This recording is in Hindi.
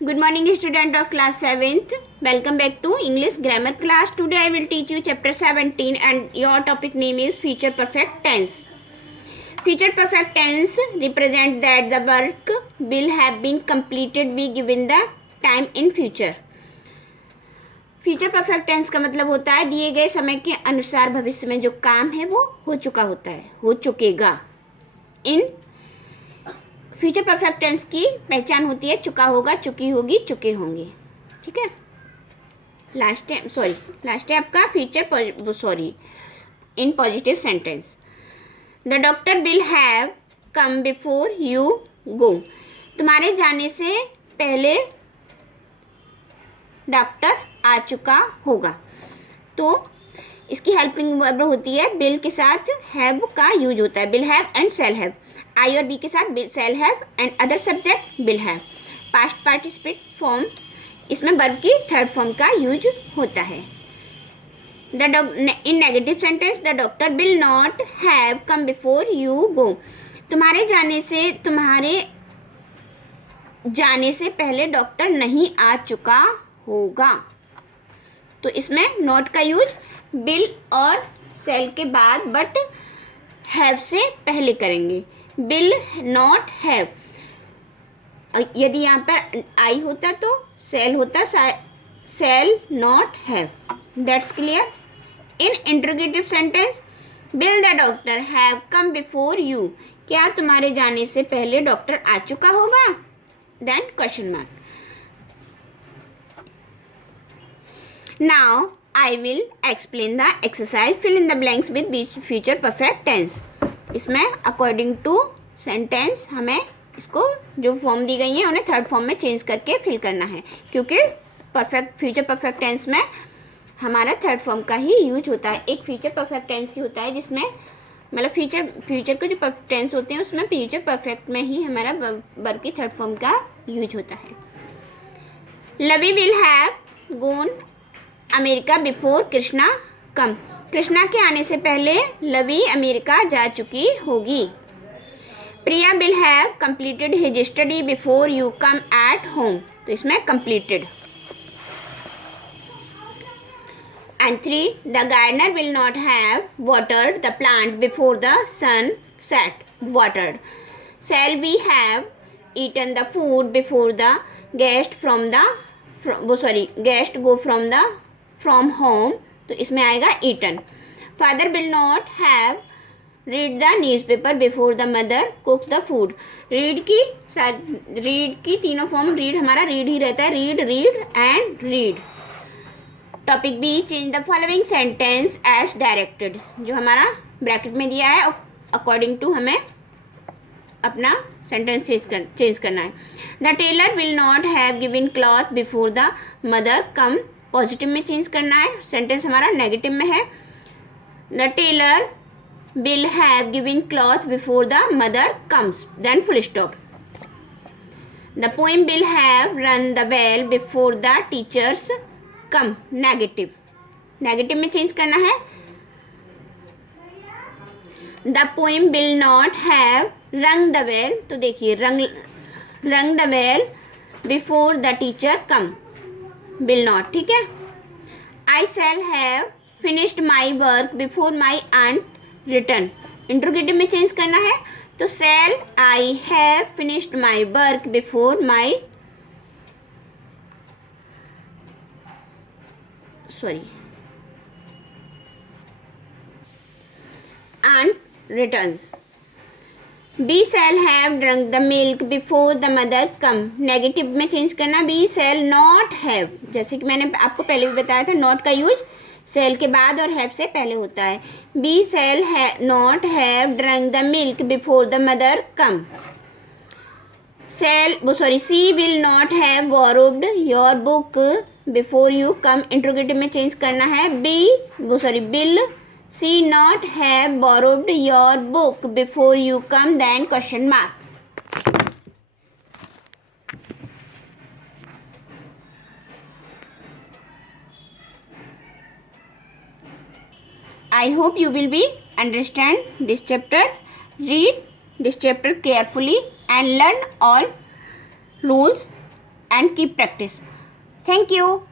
Good morning, student of class 7th. Welcome back to English grammar class. Today I will teach you chapter 17 and your topic name is future perfect tense. Future perfect tense represent that the work will have been completed we given the time in future. Future perfect tense का मतलब होता है दिए गए समय के अनुसार भविष्य में जो काम है वो हो चुका होता है, हो चुकेगा. इन फ्यूचर परफेक्ट टेंस की पहचान होती है चुका होगा, चुकी होगी, चुके होंगे. ठीक है. लास्ट है आपका future in positive sentence. The doctor will have come before you go. तुम्हारे जाने से पहले डॉक्टर आ चुका होगा. तो इसकी हेल्पिंग वर्ब होती है बिल के साथ हैव का यूज होता है. Will have and shall have. I और बी के साथ shall have and other subject will have. Past participate form इसमें वर्ब की थर्ड फॉर्म का यूज होता है. In negative sentence the doctor will not have come before you go. तुम्हारे जाने से पहले डॉक्टर नहीं आ चुका होगा. तो इसमें नॉट का यूज बिल और सेल के बाद बट हैव से पहले करेंगे. Will not have. यदि यहाँ पर आई होता तो सेल होता, shall not have. That's clear. In interrogative sentence will the doctor have come before you. क्या तुम्हारे जाने से पहले डॉक्टर आ चुका होगा. Then question mark. Now I will explain the exercise. Fill in the blanks with future perfect tense. इसमें according to sentence हमें इसको जो फॉर्म दी गई है उन्हें थर्ड फॉर्म में चेंज करके फिल करना है, क्योंकि फ्यूचर परफेक्ट टेंस में हमारा थर्ड फॉर्म का ही यूज होता है. एक फ्यूचर परफेक्ट टेंस ही होता है जिसमें मतलब फ्यूचर के जो टेंस होते हैं उसमें फ्यूचर परफेक्ट में ही हमारा वर्ब की थर्ड फॉर्म का यूज होता है. Lavi will have gone America before Krishna come. Krishna के आने से पहले लवी अमेरिका जा चुकी होगी. Priya will have completed his study before you come at home. तो इसमें completed. And 3 the gardener will not have watered the plant before the sun set. Watered. Shall we have eaten the food before the guest guest go from home. तो इसमें आएगा eaten. Father will not have read the newspaper before the mother cooks the food. Read की तीनों फॉर्म रीड हमारा रीड ही रहता है. Read and read. Topic B change the following sentence as directed. जो हमारा ब्रैकेट में दिया है अकॉर्डिंग टू हमें अपना सेंटेंस चेंज करना है. The tailor will not have given cloth before the mother come. Positive में चेंज करना है. सेंटेंस हमारा नेगेटिव में है. The tailor will have given cloth before the mother comes. Then full stop. The poem will have run the bell before the teachers come. Negative में चेंज करना है. The poem will not have rung the bell. तो देखिए rung the bell before the teacher come. Will not. ठीक है. I shall have finished my work before my aunt return. Interrogative में चेंज करना है. तो shall I have finished my work before my aunt returns. We shall have drunk the milk before the mother come. Negative में चेंज करना. We shall not have. जैसे कि मैंने आपको पहले भी बताया था नॉट का यूज शैल के बाद और हैव से पहले होता है. We shall not have drunk the milk before the mother come. She will not have borrowed your book before you come. Interrogative में चेंज करना है. Will she not have borrowed your book before you come. Then question mark. I hope you will be understand this chapter. Read this chapter carefully and learn all rules and keep practice. Thank you.